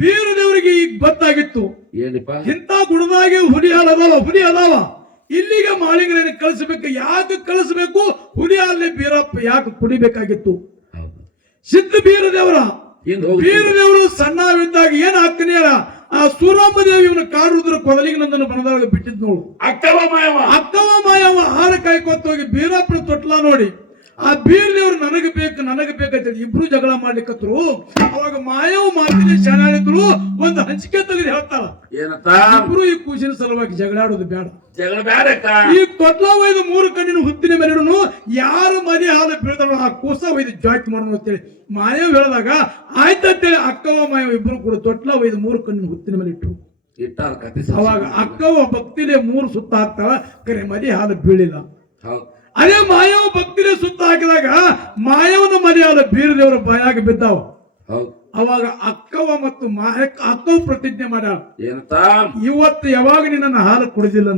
ಬೀರದೇವರಿಗೆ ಈಗ ಗೊತ್ತಾಗಿತ್ತು ಇಂಥ ಗುಣದಾಗೆ ಹುಲಿ ಅದಾವ, ಹುಲಿ ಅದಾವ, ಇಲ್ಲಿಗೆ ಮಾಳಿಂಗರಾಯನ ಕಳಿಸಬೇಕು. ಯಾಕೆ ಕಳಿಸಬೇಕು? ಹುಲಿ ಅಲ್ಲಿ ಬೀರಪ್ಪ ಯಾಕೆ ಕುಡಿಬೇಕಾಗಿತ್ತು? ಸಿದ್ಧ ಬೀರದೇವರು ಸಣ್ಣವಿದ್ದಾಗ ಏನ್ ಹಾಕ್ತಾನೆಯಲ್ಲ, ಆ ಸೂರಮ್ಮ ದೇವಿ ಇವನ ಕಾಡುದ್ರ ಕೊದಲಿಗೆ ನಂದನ್ನು ಬನದಾಗ ಬಿಟ್ಟಿದ್ ನೋಡು. ಅಕ್ಕವ ಮಾಯವ ಆಹಾರ ಕಾಯ್ಕೊತ ಹೋಗಿ ಬೀರಪ್ಪನ ತೊಟ್ಲ ನೋಡಿ ಆ ಬೀರದೇವ್ರು ನನಗೆ ಬೇಕಂತ ಇಬ್ರು ಜಗಳ ಮಾಡ್ಲಿಕ್ಕತ್ರು. ಅವಾಗ ಮಾಯವ ಮಾತಿನ ಶಾಣಿದ್ರು ಒಂದು ಹಂಚಿಕೆ ತೆಗೆದು ಹೇಳ್ತಾಳ, ಇಬ್ರು ಈ ಕೂಸಿನ ಸಲುವಾಗಿ ಜಗಳಾಡೋದು ಬೇಡ, ಈ ತೊಟ್ಲ ಒಯ್ದು 3 ಕಣ್ಣಿನ ಹುತ್ತಿನ ಮೇಲೆ ಯಾರು ಮನೆ ಹಾಲು ಬೀಳ್ತಾರೋ ಆ ಕೂಸ ಒಯ್ದು ಜಾಕಿ ಮಾಡೋಣ ಅಂತೇಳಿ ಮಾಯವ ಹೇಳಿದಾಗ ಆಯ್ತಂತೇಳಿ ಅಕ್ಕವ ಮಾಯವ ಇಬ್ರು ಕೂಡ ತೊಟ್ಲ ಒಯ್ದು 3 ಕಣ್ಣಿನ ಹುತ್ತಿನ ಮೇಲೆ ಇಟ್ರು. ಅವಾಗ ಅಕ್ಕವ ಭಕ್ತಿಲೆ 3 ಸುತ್ತ ಹಾಕ್ತಾಳ. ಕರೆ ಮನೆ ಹಾಲು ಬೀಳಿಲ್ಲ. ಅದೇ ಮಾಯವ ಭಕ್ತಿಲೆ ಸುತ್ತ ಹಾಕಿದಾಗ ಮಾಯವನ ಮನೆ ಹಾಲು ಬೀರದೇವರ ಬಾಯಾಗ ಬಿದ್ದಾವ. ಅವಾಗ ಅಕ್ಕವ ಮತ್ತು ಅಕ್ಕವ ಪ್ರತಿಜ್ಞೆ ಮಾಡ್ಯಾಳ, ಇವತ್ತು ಯಾವಾಗ ನಿನ್ನ ಹಾಲು ಕುಡಿದಿಲ್ಲ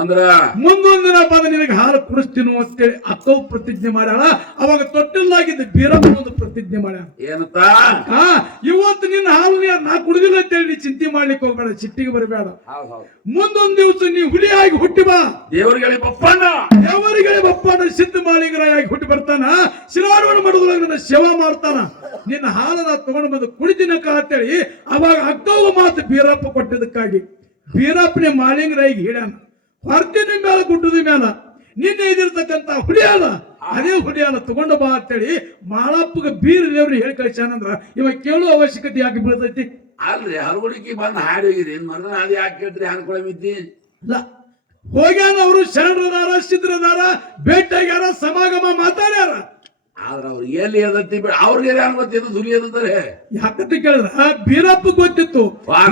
ಅಂದ್ರ ಮುಂದೊಂದು ದಿನ ಬಂದ ನಿನಗೆ ಹಾಲು ಕುಡಿಸ್ತೀನು ಅಂತೇಳಿ ಅಕ್ಕವ ಪ್ರತಿಜ್ಞೆ ಮಾಡ್ಯಾಳ. ಅವಾಗ ತೊಟ್ಟಿಲ್ಲಾಗಿದ್ದ ಬೀರಪ್ಪ ಒಂದು ಪ್ರತಿಜ್ಞೆ ಮಾಡ್ಯಾಳ, ಇವತ್ತು ನಿನ್ನ ಹಾಲು ನಾ ಕುಡಿದಿಲ್ಲ ಅಂತೇಳಿ ನೀ ಚಿಂತೆ ಮಾಡ್ಲಿಕ್ಕೆ ಹೋಗ್ಬೇಡ, ಸಿಟ್ಟಿಗೆ ಬರಬೇಡ. ಮುಂದೊಂದು ದಿವಸ ನೀ ಹುಲಿಯಾಗಿ ಹುಟ್ಟಿ ಬಾ, ದೇವರಿಗೆ ಬಪ್ಪಣ್ಣ ಸಿದ್ಧ ಮಾಳಿಂಗರಾಯಾಗಿ ಹುಟ್ಟಿ ಬರ್ತಾನ. ಶಿರಾಡವನ ಮಠದೊಳಗೆ ನನ್ನ ಸೇವಾ ಮಾಡ್ತಾನ. ನಿನ್ನ ಹಾಲನ್ನ ತಗೊಂಡು ಬಂದು ಕುಡಿದಿನಕ ಅಂತೇಳಿ ಅವಾಗ ಅಕ್ಕವ ಮಾತು ಬೀರಪ್ಪ ಕೊಟ್ಟಿದ್ದಕ್ಕಾಗಿ ಬೀರಪ್ಪನೇ ಮಾಳಿಂಗರಾಯಿಗೆ ಹೇಳ್ಯಾನ, ಹೊರತಿನ ಮೇಲೆ ಗುಡ್ಡದ ಮೇಲೆ ನಿನ್ನೆ ಇದಿರ್ತಕ್ಕಂತ ಹುಲಿಯಾಲ, ಅದೇ ಹುಲಿಯಾಲ ತಗೊಂಡು ಬಾ ಅಂತೇಳಿ ಮಾಳಪ್ಪಗ ಬೀರದೇವ್ರು ಹೇಳಿ ಕಳಿಸ್ಯಾನಂದ್ರ ಇವ ಕೇಳೋ ಅವಶ್ಯಕತೆ ಯಾಕೆ ಬೀಳ್ತೈತಿ? ಅಲ್ರಿ ಹರಗುಡಿಗೆ ಬಂದು ಹಾಡಿ ಹೋಗಿರಿ, ಮರ್ದ ಅದ್ ಯಾಕೆ ಕೇಳ್ರಿ? ಹಾಡ್ಕೊಳ ಮಿದ್ದಿ ಇಲ್ಲ, ಹೋಗ್ಯಾನ. ಅವರು ಶರಣರದಾರ, ಸಿದ್ಧರದಾರ, ಭೇಟಿಯಾಗ್ಯಾರ, ಸಮಾಗಮ ಮಾತಾಡ್ಯಾರ. ಆದ್ರ ಅವ್ರು ಎಲ್ಲಿ ಎದತ್ತಿ ಅವ್ರಿಗೆ ಗೊತ್ತಿದ್ದು ದುರಿ ಎದಂತಾರೆ. ಯಾಕಂತ ಕೇಳಿದ್ರ ಬೀರಪ್ಪ ಗೊತ್ತಿತ್ತು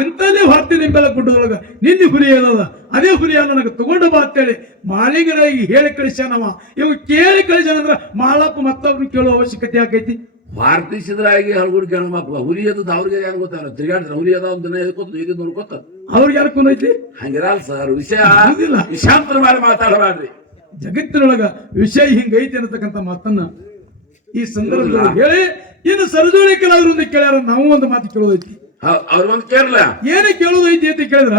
ಇಂಥದೇ ಹೊರತಿ ನಿಂಬೆಲ್ಲ ಗುಡ್ಡದೊಳಗ ನಿನ್ನೆ ಹುಲಿ ಅದ, ಅದೇ ಹುಲಿಯ ನನಗೆ ತಗೊಂಡು ಬಾ ಅಂತೇಳಿ ಮಾಳಿಂಗರಾಯಿಗೆ ಹೇಳಿ ಕಳಿಸ್ಯಾನವ. ಇವ್ ಕೇಳಿ ಕಳಿಸ್ಯಾನಂದ್ರ ಮಾಳಪ್ಪ ಮತ್ತೊಬ್ರು ಕೇಳೋ ಅವಶ್ಯಕತೆ ಯಾಕೈತಿ? ಭಾರತಿ ಸಿದ್ದರಾಗಿ ಹರಗುಡಿ ಕೇಳಪ್ಪ ಹುಲಿ ಅದ ಅವ್ರಿಗೆ ಏನ್ ಗೊತ್ತಾರ? ತಿರ್ಗಾಡ್ತಾರೆ ಹುಲಿ ಅದ ಒಂದ್ ದಿನ ಎದ್ಕೋತ ಇದು ನೋಡ್ಕೋತ ಅವ್ರಿಗೆ ಯಾರು ಐತಿ? ಹಂಗಿರಲ್ಲ ಸರ್. ವಿಷಯ ವಿಷಾಂತರ ಮಾಡಿ ಮಾತಾಡಬಾರ್ರಿ. ಜಗತ್ತಿನೊಳಗ ವಿಷಯ ಹಿಂಗೈತಿ ಅನ್ನತಕ್ಕಂಥ ಮಾತನ್ನ ಈ ಸಂದರ್ಭದಲ್ಲಿ ಹೇಳಿ ಇನ್ನು ಸರಜೋಳಿ ಕಲಾವಿದರಿಂದ ಕೇಳ್ಯಾರ. ನಾವು ಒಂದು ಮಾತು ಕೇಳೋದೈತಿ, ಅವ್ರ ಒಂದು ಕೇಳಲ್ಲ. ಏನೇ ಕೇಳೋದೈತಿ ಅಂತ ಕೇಳಿದ್ರ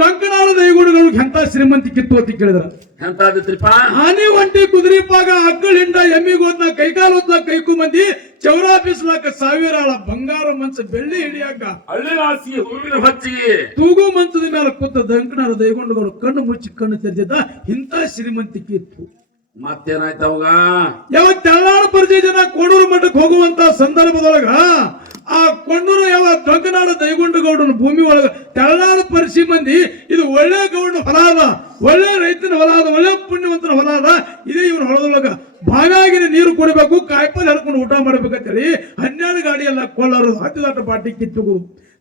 ಡೊಂಕನಾಳ ದೈಗುಣಗಳು ಎಂತ ಶ್ರೀಮಂತಿಕಿತ್ತು ಅಂತ ಕೇಳಿದ್ರ ಎಂತ ಆದಿತ್ರಿಪ್ಪ ಆನಿ ಒಂಟಿ ಕುದುರೆ ಪಾಗ ಅಕ್ಕಳ ಹಿಂಡ ಎಮ್ಮಿಗೋದ್ನ ಕೈಕಾಲು ಓದ್ನ ಕೈಕು ಮಂದಿ ಚೌರಾ ಬೀಸ್ಲಾಕ ಸಾವಿರಾಳ ಬಂಗಾರ ಮಂಚ ಬೆಳ್ಳಿ ಹಿಡಿಯಾಕ ಹಳ್ಳಿರಾಸಿ ಹೂವಿನ ಹೊಚ್ಚಿಗೆ ತೂಗು ಮಂಚದ ಮೇಲೆ ಕೂತ ಡೊಂಕನಾಳ ದೈಗುಂಡಗಳು ಕಣ್ಣು ಮುಚ್ಚಿ ಕಣ್ಣು ತೆರೆದಿದ್ದ ಇಂಥ ಶ್ರೀಮಂತಿಕೆ ಇತ್ತು. ಮತ್ತೇನಾಯ್ತು ಅವಾಗ ಯಾವ ತೆಳನಾಡು ಪರಿಚಯ ಜನ ಕೋಡೂರು ಮಠಕ್ಕೆ ಹೋಗುವಂತ ಸಂದರ್ಭದೊಳಗ ಆ ಕೊಂಡೂರು ಯಾವ ಡೊಂಕನಾಳ ದೈಗುಂಡಗೌಡನ ಭೂಮಿ ಒಳಗ ತೆಳನಾಡು ಪರಿಸಿ ಮಂದಿ ಇದು ಒಳ್ಳೆ ಗೌಡನ ಹೊಲ ಅದ, ಒಳ್ಳೆ ರೈತನ ಹೊಲ ಅದ, ಒಳ್ಳೆ ಪುಣ್ಯವಂತನ ಹೊಲ ಅದ, ಇದೇ ಇವನ ಹೊಲದೊಳಗ ಬಾವಿಯಾಗಿನ ನೀರು ಕೊಡಬೇಕು, ಕಾಯಿಪಲ್ಲೆ ಹರ್ಕೊಂಡು ಊಟ ಮಾಡ್ಬೇಕಂತೇಳಿ 12 ಗಾಡಿ ಎಲ್ಲ ಕೊಳ್ಳೋರು ಹತ್ತಿದಾಟ ಬಾಟಿ ಕಿತ್ತುಗು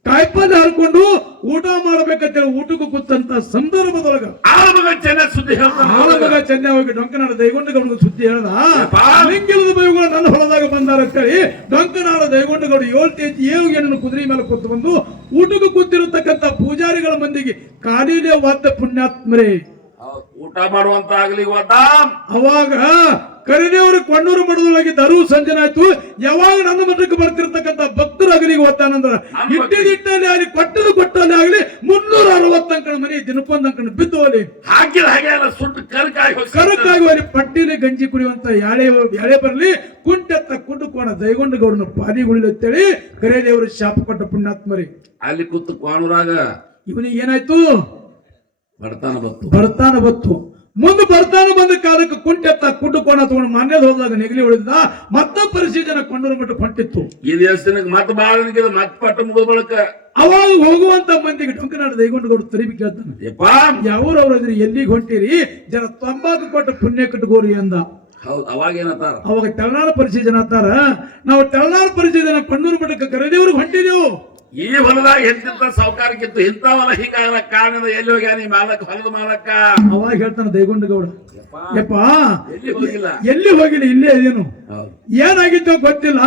ಕಾಯಿಪಲ್ಲೆ ಹರ್ಕೊಂಡು ಊಟ ಮಾಡ್ಬೇಕಂತೇಳಿ ಊಟಕ್ಕೂ ಕೂತಂತ ಸಂದರ್ಭದೊಳಗ ಆಳಮಗ ಚೆನ್ನ ಸುದ್ದಿ ಆಳಮಗ ಚೆನ್ನ ಹೋಗಿ ಡೊಂಕನಾಳ ದೈಗುಂಡಗೌಡ ಸುದ್ದಿ ಹೇಳ್ದ ಲಿಂಗಿಲದ ಬೈಗಳು ನನ್ನ ಹೊಲದಾಗ ಬಂದಾರ ಅಂತೇಳಿ ಡೊಂಕನಾಳ ದೈಗುಂಡಗೌಡ 7 ಹೆಣ್ಣು ಕುದುರೆ ಮೇಲೆ ಕೂತು ಬಂದು ಊಟಕ್ಕೂ ಕೂತಿರತಕ್ಕಂತ ಪೂಜಾರಿಗಳ ಮಂದಿಗೆ ಕಾಡಿಲೆ ವಾದ ಪುಣ್ಯಾತ್ಮರೇ ಊಟ ಮಾಡುವಂತ ಆಗ್ಲಿ ಅವಾಗ ಕರಿದೇವರು ಕೊಂಡೂರು ಮಠದೊಳಗೆ ದರು ಸಂಜನೆ ಆಯ್ತು. ಯಾವಾಗ ನನ್ನ ಮಠಕ್ಕೆ ಬರ್ತಿರ್ತಕ್ಕಂಥ ಭಕ್ತರ ಅಗಲಿಗೆ ಓದ್ತಾನಂದ್ರ ಇಟ್ಟಿದ್ದಲ್ಲಿ ಆಗಲಿ ಕೊಟ್ಟಲ್ಲಿ ಆಗಲಿ 360 ಅಂಕಣ ಮನೆ ದಿನಕ್ಕೊಂದ್ ಅಂಕಣ ಬಿದ್ದು ಅಲ್ಲಿ ಹಾಕಿದ ಹಾಗೆ ಸುಟ್ಟು ಕರಕಾಗಿ ಅಲ್ಲಿ ಪಟ್ಟಿಲಿ ಗಂಜಿ ಕುಡಿಯುವಂತ ಯಾಳೆ ಬರಲಿ ಕುಂಟೆತ್ತ ಕುಂಟುಕೋಣ ದೈಗೊಂಡಗೌಡನ ಪಾಲಿಗುಳಿ ಅಂತೇಳಿ ಕರಿದೇವರು ಶಾಪ ಕೊಟ್ಟ ಪುಣ್ಯಾತ್ಮರಿ. ಅಲ್ಲಿ ಕೂತು ಕೋಣೂರಾಗ ಇವನಿಗೆ ಏನಾಯ್ತು ಬರ್ತಾನ ಬತ್ತು ಮುಂದೆ ಬರ್ತಾನ ಬಂದ ಕಾಲಕ್ಕೆ ಕುಂಟೆತ್ತ ಕುಂಟುಕೋಣ ತಗೊಂಡು ಮನೇಲಿ ಹೋದಾಗ ನೆಗಲಿ ಉಳಿದ ಮತ್ತ ಪರಿಶೀಲನೆ ಕೊಂಡೂರು ಮಠ ಹೊಂಟಿತ್ತು. ಈ ದಿವಸಕ್ಕೆ ಮತ್ತೆ ಬಾಳ ಮತ್ತೆ ಪಟ್ಟ ಮುಗಿದ ಬಳಕ ಅವಾಗ ಹೋಗುವಂತ ಮಂದಿಗೆ ಡೊಂಕನಾಳ ದೈಗೊಂಡಗೌಡ ತರಿಬಿ ಕೇಳ್ತಾನೆ, ಯಾವ್ರವ್ರ ಎಲ್ಲಿಗೆ ಹೊಂಟಿರಿ ಜರ ತಂಬಾಕು ಕೊಟ್ಟು ಪುಣ್ಯ ಕಟ್ಟಗೋರಿ ಅಂದ. ಹೌದು ಅವಾಗ ಏನಂತಾರ ಅವಾಗ ತೆಳನಾಳ ಪರಿಶೀಲನೆ ಅಂತಾರ, ನಾವು ತೆಳನಾಳ ಪರಿಶೀಲನೆ ಕೊಂಡೂರು ಮಠಕ್ಕೆ ಕರೆದೇವ್ರಿಗೆ ಹೊಂಟಿದೆವು. ಈ ಹೊಲದಾಗ ಎಂತ ಸಾವುಕಾರಕ್ಕಿತ್ತು ಇಂಥ ಹೊಲ ಹೀಗಾಗಲ್ಲ ಕಾರಣದ ಎಲ್ಲಿ ಹೋಗ್ಯಾನ ಈ ಮಾಲಕ್ ಹೊಲದ ಮಾಲಕ್ಕ. ಅವಾಗ ಹೇಳ್ತಾನ ದೈಗೊಂಡಗೌಡ, ಯಪ್ಪ ಎಲ್ಲಿ ಹೋಗಿಲ್ಲ ಇಲ್ಲೇ ಇದೇನು, ಏನಾಗಿತ್ತು ಗೊತ್ತಿಲ್ಲ,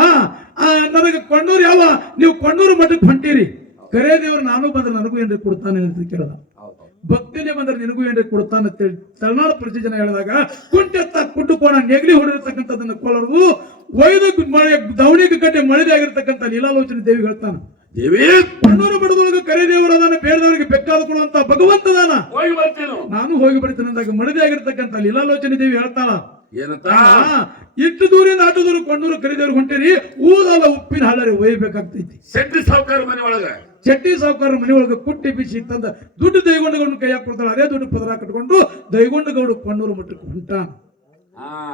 ನನಗೆ ಕೊಂಡೂರು ನೀವು ಕೊಂಡೂರು ಮಠಕ್ಕೆ ಹೊಂಟಿರಿ, ಕರೆದೇವ್ರು ನಾನು ಬಂದ್ರೆ ನನಗೂ ಏನ್ರಿ ಕೊಡ್ತಾನೆ ಅಂತ ಕೇಳ್ದ. ಭಕ್ತಿನೇ ಬಂದ್ರೆ ನಿನಗೂ ಏನ್ರಿ ಕೊಡ್ತಾನೆ ಅಂತೇಳಿ ತಳನಾಡು ಪ್ರತಿ ಜನ ಹೇಳಿದಾಗ ಕುಂಟೆತ್ತ ಕುಂಟುಕೋಣ ನೆಗಲಿ ಹೊಡಿರ್ತಕ್ಕಂಥದನ್ನ ಕೊಳ್ಳೋದು ಒಯ್ದು ಮಳೆ ದವಣಿಗೆ ಕಟ್ಟಿ ಮಳೆದೇ ಆಗಿರ್ತಕ್ಕಂಥ ಲೀಲಾಲೋಚನೆ ದೇವಿ ಹೇಳ್ತಾನ. ದೇವಿ ಕೊಂಡೂರು ಮಠದೊಳಗೆ ಕರೆದೇವರು ಅದನ್ನ ಬೇಡದವರಿಗೆ ಬೇಕಾದ ಕೊಡುವಂತ ಭಗವಂತದಾನ, ನಾನು ಹೋಗಿ ಬರ್ತೀನಿ ಅಂದಾಗ ಮಡದಿ ಆಗಿರ್ತಕ್ಕಂಥ ಲೀಲಾಲೋಚನೆ ದೇವಿ ಹೇಳ್ತಾಳ ಏನಂತ, ಇಷ್ಟು ದೂರಿಂದ ಆಟೋ ದೂರ ಕೊಂಡೂರು ಕರೆದೇವ್ರು ಹೊಂಟಿರಿ, ಊದಲ್ಲ ಉಪ್ಪಿನ ಹಾಲರಿ ಒಯ್ಬೇಕಾಗ್ತೈತಿ. ಶೆಟ್ಟಿ ಸಾವುಕಾರ ಮನೆ ಒಳಗ ಚಟ್ಟಿ ಸಾವುಕಾರ ಮನೆ ಒಳಗೆ ಕುಟ್ಟಿ ಬಿಸಿ ತಂದ ದುಡ್ಡು ದೈಗೊಂಡಗೌಡ ಕೈಯಾಗ ಕೊಡ್ತಾಳ. ಅದೇ ದುಡ್ಡು ಪದರ ಕಟ್ಕೊಂಡು ದೈಗೊಂಡಗೌಡ ಕೊಂಡೂರು ಮಠಕ್ಕೆ ಹೊಂಟಾನ.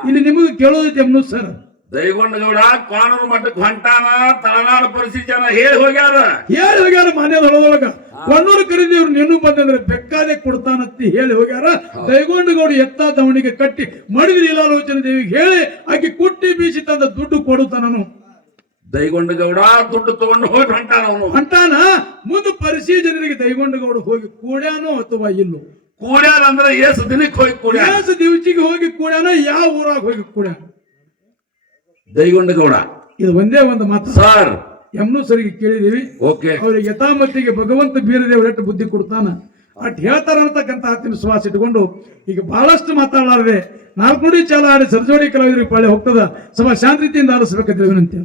ಇಲ್ಲಿ ನಿಮಗೆ ಕೇಳೋದೈತಿ ಅಮ್ನು ಸರ್, ದೈಗೊಂಡಗೌಡ ಕಾನೂನು ಮಟ್ಟಕ್ಕೆ ಹೊಂಟಾನ, ತಳನಾಡು ಪರಿಸ್ಥಿತಿ ಜನ ಹೇಳಿ ಹೋಗ್ಯಾರ ಮನೆ ಹೊಲದೊಳಗ ಕೊಂಡೂರು ಕರೆದೇವ್ರು ನೀನು ಬಂದಂದ್ರೆ ಬೆಕ್ಕಾದೆ ಕೊಡ್ತಾನತ್ತಿ ಹೇಳಿ ಹೋಗ್ಯಾರ. ದೈಗೊಂಡಗೌಡ ಎತ್ತ ದವಣಿಗೆ ಕಟ್ಟಿ ಮಡಿದ ಲೀಲಾಲೋಚನೆ ದೇವಿಗೆ ಹೇಳಿ ಆಕೆ ಕುಟ್ಟಿ ಬೀಸಿ ತಂದ ದುಡ್ಡು ಕೊಡುತ್ತಾನನು. ದೈಗೊಂಡಗೌಡ ದುಡ್ಡು ತಗೊಂಡು ಹೋಗಿ ಹೊಂಟಾನ. ಮುಂದೆ ಪರಿಶೀಲನೆಗೆ ದೈಗೊಂಡಗೌಡ ಹೋಗಿ ಕೂಡ್ಯಾನೋ ಅಥವಾ ಇಲ್ಲೋ, ಕೂಡ್ಯಾನ ಅಂದ್ರೆ ಏಸು ದಿನಕ್ಕೆ ಹೋಗಿ ಏಸು ದಿವಸಿಗೆ ಹೋಗಿ ಕೂಡ್ಯಾನ, ಯಾವ ಊರಾಗ ಹೋಗಿ ಕೂಡ್ಯಾನ ದೈಗೊಂಡಗೌಡ. ಇದು ಒಂದೇ ಒಂದು ಮಾತು ಸರ್, ಎಮ್ನು ಸರಿಗೆ ಕೇಳಿದೀವಿ. ಅವ್ರಿಗೆ ಯಥಾಮತಿಗೆ ಭಗವಂತ ಬೀರದೇವ್ರು ಎಷ್ಟು ಬುದ್ಧಿ ಕೊಡ್ತಾನ ಅಟ್ ಹೇಳ್ತಾರ ಅಂತಕ್ಕಂಥ ಆತ್ಮವಿಶ್ವಾಸ ಇಟ್ಕೊಂಡು ಈಗ ಬಹಳಷ್ಟು ಮಾತಾಡಲಾರದೆ 4 ನುಡಿ ಚಾಲ ಆಡಿ ಸರ್ಜೋಡಿ ಕಲಾವಿದರಿಗೆ ಪಾಳೆ ಹೋಗ್ತದ. ಸಭಾ ಶಾಂತಿಯಿಂದ ಆಲಿಸಬೇಕಂತ ವಿನಂತಿ.